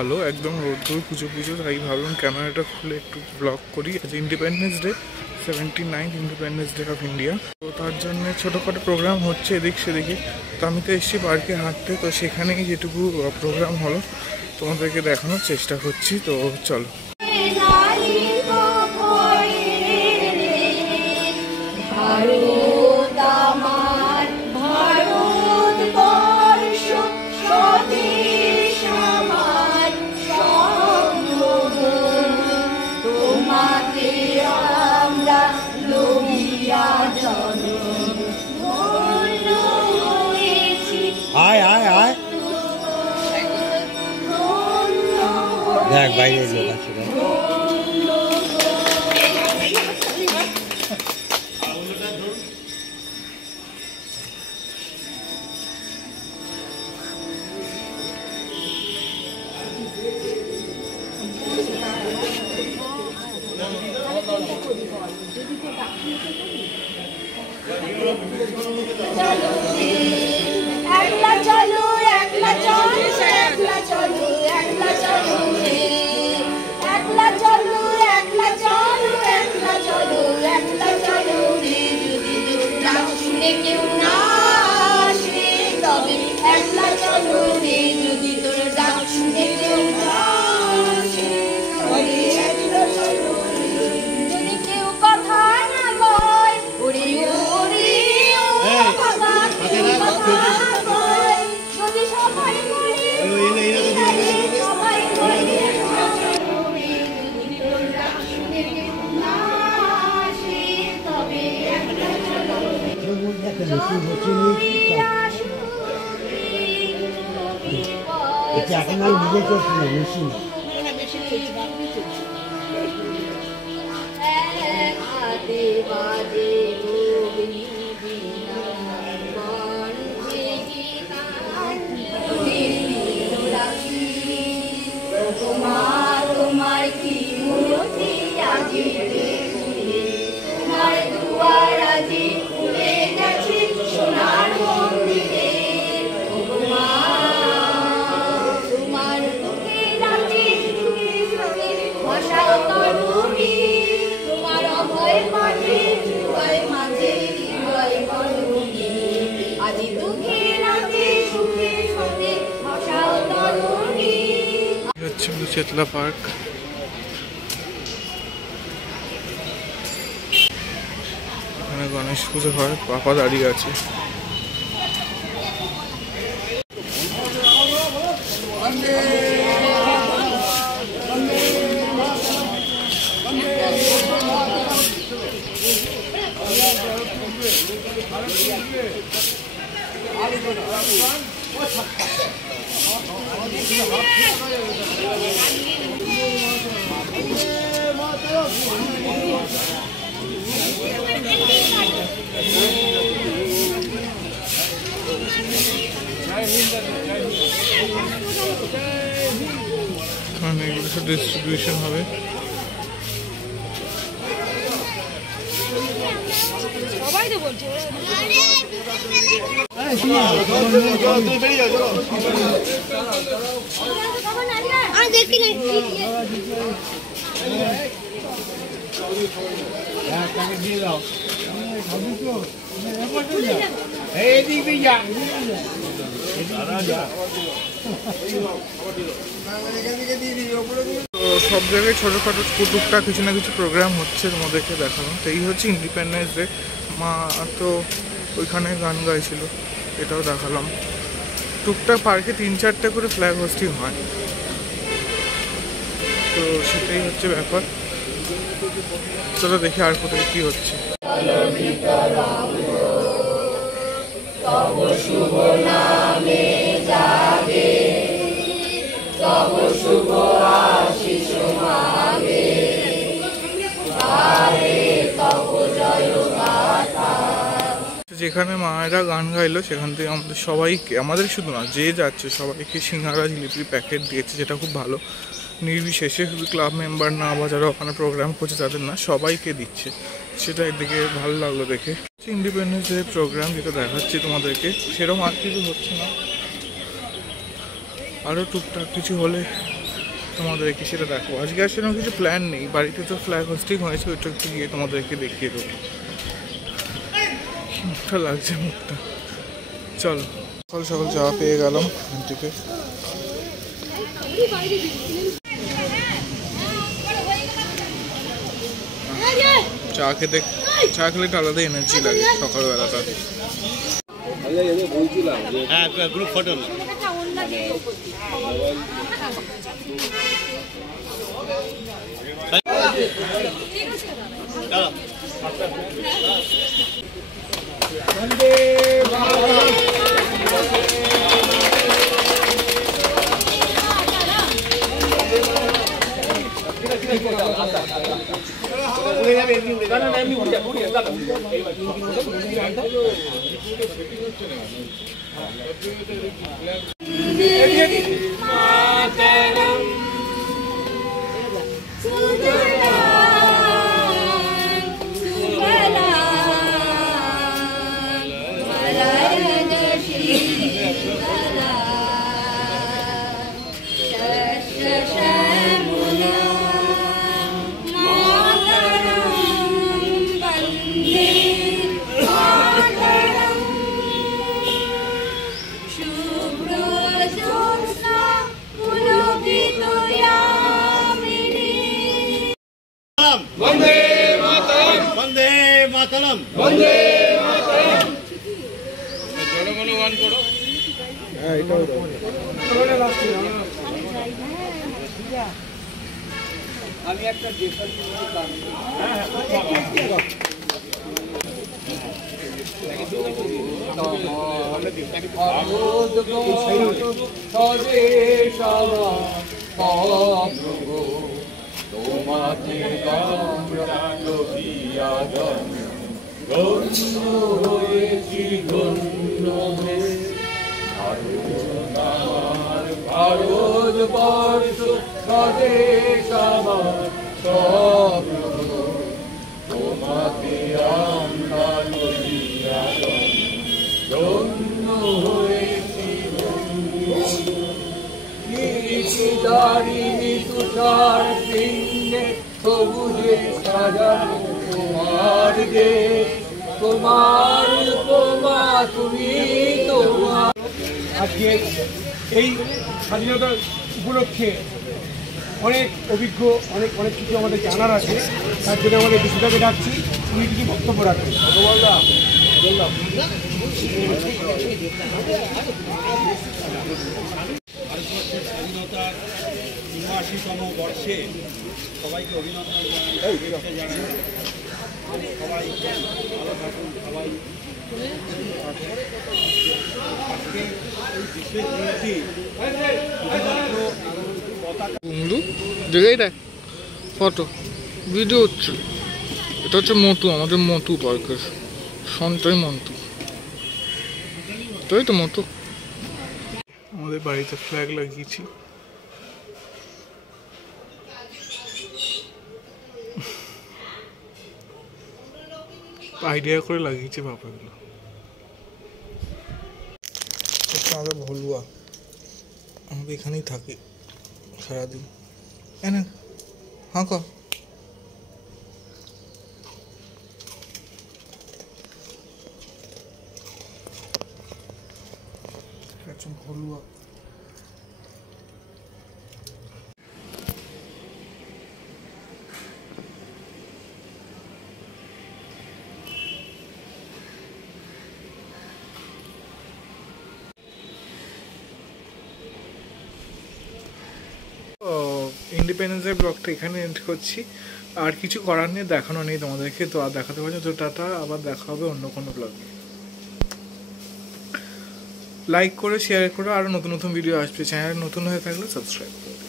ভালো, একদম রোদ্দুর পুজো পুজো, তাই ভাবলাম ক্যামেরাটা খুলে একটু ব্লগ করি। আজ independence day, 79th independence day of India. তো তার জন্য ছোটোখাটো প্রোগ্রাম হচ্ছে এদিক সেদিকে। তো আমি তো এসেছি পার্কে হাঁটতে, তো সেখানেই যেটুকু প্রোগ্রাম হলো তোমাদেরকে দেখানোর চেষ্টা করছি। তো চলো। দেখ বাইরে লোক আছে। এখন আমি নিজে করছি না, মেশিন। তোমার কি মূর্তি আজি তোমার দুয়ার আজি খুলে গেছে সোনার মন্দিরে। তোমার বুকে রাজি ভাষাও তরুণী, তোমার অভয় মাঝে হৃদয় মাঝে হৃদয় বরুণী। আজি দুঃখে রাজি সুখে সাথে ভাষাও তরুণী। হচ্ছে চেতলা পার্ক। এখানে গণেশ পুজো হয়, পাপা দাঁড়িয়ে আছে। এখানে এগুলো সব ডিস্ট্রিবিউশন হবে। সবাই তো বলছে সব জায়গায় ছোটোখাটো টুকটাক কিছু না কিছু প্রোগ্রাম হচ্ছে, তোমাদেরকে দেখানো। তো এই হচ্ছে ইন্ডিপেন্ডেন্স ডে। মা তো ওইখানে গান গাইছিল, এটাও দেখালাম। টুকটাক পার্কে 3-4টে করে ফ্ল্যাগ হোস্টিং হয়, তো সেটাই হচ্ছে ব্যাপার। চলো দেখি আর কোথায় কি হচ্ছে। যেখানে মায়েরা গান গাইলো সেখান থেকে আমাদের সবাইকে, আমাদের শুধু না যে যাচ্ছে সবাইকে সিঙ্গারা জিলিপির প্যাকেট দিয়েছে, যেটা খুব ভালো। নির্বিশেষে, শুধু ক্লাব মেম্বার না বা যারা ওখানে প্রোগ্রাম করছে তাদের না, সবাইকে দিচ্ছে। সেটা একদিকে ভালো লাগলো দেখে। ইন্ডিপেন্ডেন্স ডে প্রোগ্রাম যেটা দেখাচ্ছি তোমাদেরকে, সেরকম আর কিছু হচ্ছে না, আরও টুকটাক কিছু হলে তোমাদেরকে সেটা দেখো। আজকে আসলে কিছু প্ল্যান নেই, বাড়িতে তো ফ্ল্যাগ হোস্টিং হয়েছে, ওইটা একটু গিয়ে তোমাদেরকে দেখিয়ে দেবো। মুখটা লাগছে মুখটা। চলো, সকাল সকাল চা পেয়ে গেলাম আন্টিকে। চা খেলে একটা আলাদা এনার্জি লাগে সকালবেলাটা। হ্যাঁ, গ্রুপ ফটো বন্দে মাতরম, বন্দে মাতরম, বন্দে মাতরম। জনগণগান করো। হ্যাঁ, এটাও দাও। আমি একটা স্বদেশ তোমাকে ধন্য হয়েছি, ধন্য আমার ভারতবর্ষ স্বদেশ আমার স্বপ্ন, তোমাকে আমরা লইয়া ধন্য হয়েছি। দাঁড়িয়ে তুষার সিংহে সবুজে সাজানো তোমার দেশ, তোমার উপমা তুমি তোমার। আজকে এই স্বাধীনতা উপলক্ষে অনেক অভিজ্ঞ অনেক কিছু আমাদের জানার আছে, তার জন্য আমাদের বিশুদাকে ডাকছি, উনি কিছু বক্তব্য রাখবেন। ভারতবর্ষের স্বাধীনতার ৭৯তম বর্ষে সবাইকে অভিনন্দন জানাই, শুভেচ্ছা জানাই। সবাই ভালো থাকুন, সবাই আজকে এই বিশেষ দিনটি শুধুমাত্র পতাকা বন্ধু দেখেই দেখ ফটো ভিডিও হচ্ছে। এটা হচ্ছে মটু, আমাদের মটু পার্কের সঞ্চয় মন্টু, তাই তো মটু। আমাদের বাড়িতে ফ্ল্যাগ লাগিয়েছি। আইডিয়া করে লাগিয়েছি বাবাগুলো। আমাদের ভলুয়া, আমাদের এখানেই থাকে সারাদিন। এনে হাঁ ক ভলুয়া। ইন্ডিপেন্ডেন্স ডে ব্লগটা এখানে এন্ড করছি। আর কিছু করার নেই, দেখানো নেই তোমাদেরকে, তো আর দেখাতে পারছি তো। টাটা, আবার দেখা হবে অন্য কোনো ব্লগে। লাইক করে শেয়ার করে আরও নতুন নতুন ভিডিও আসবে। চ্যানেল নতুন হয়ে থাকলে সাবস্ক্রাইব করো।